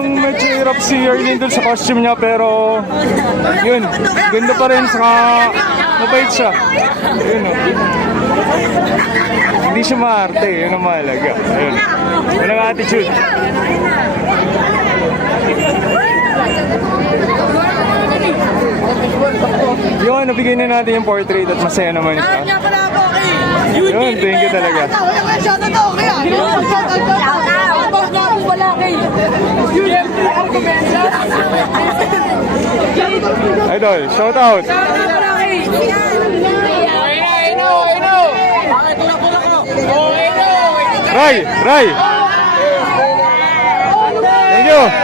Medyo hirap si Arlene dun sa costume niya pero yun, ganda pa rin saka mabait siya. Yun o. Hindi siya maarte, yun ang mahalaga. Ayun. Walang attitude. Yun, nabigay na natin yung portrait at masaya naman siya. Yun, thank you talaga. Idol, shout out. Ray, Ray. Thank you.